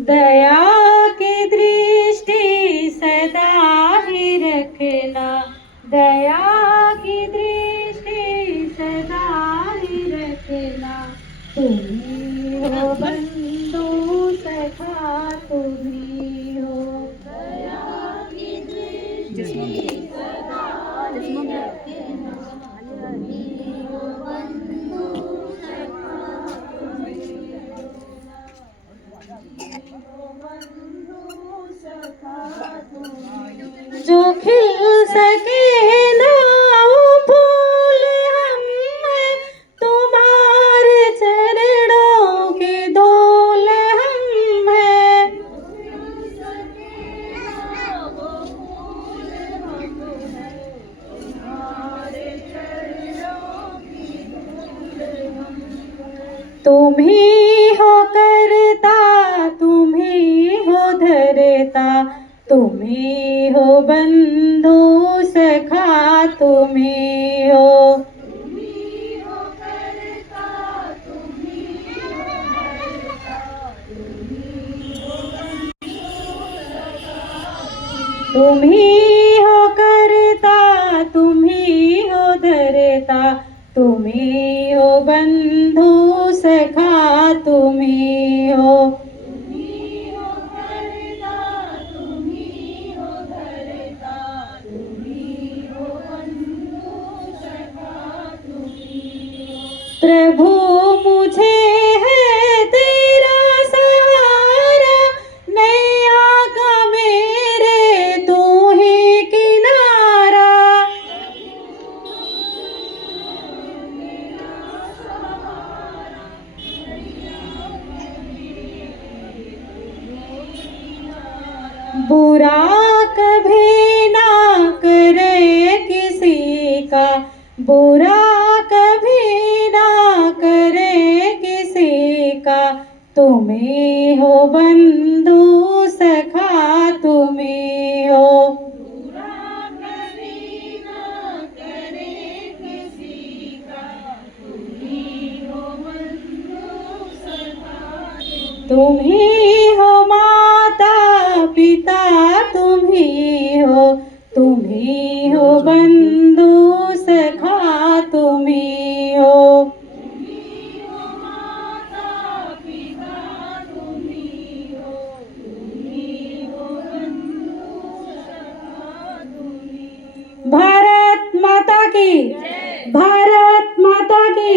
दया की दृष्टि सदा ही रखना, दया की दृष्टि सदा ही रखना। तुम्ही हो बंधु सखा, तुम्ही हो दया की दृष्टि सदा ही रखना। तुम्ही हो बंधु सखा, जो खिल सके ना वो फूल हम हैं, तुम्हारे चरणों के धूल हम हैं। तुम्ही हो करता, तुम्ही हो धरता, तुम्ही हो बंधु सखा, तुम्ही हो। तुम्ही हो करता, तुम्ही हो धरता, तुम्ही हो बंधु सखा, तुम्ही हो करता, तुम्ही हो धरता, तुम्ही हो बंधु सखा, तुम्ही हो। तुम्ही हो करता, तुम्ही हो धरता, तुम्ही हो बंधु सखा, तुम्ही हो। प्रभु मुझे है तेरा सहारा, नैया का मेरे तू ही किनारा। बुरा कभी ना करे किसी का, बुरा कभी ना करे किसी का, तुम्ही हो बंधु सखा, तुम्ही हो। बुरा कभी ना करे किसी का, तुम्ही हो बंधु सखा, तुम्ही हो माता पिता, तुम्ही हो, तुम्ही हो बंधु सखा, तुम्ही हो। तुम्ही हो माता पिता, तुम्ही हो, तुम्ही हो बंधु सखा, तुम्ही हो। भारत माता की, भारत माता की,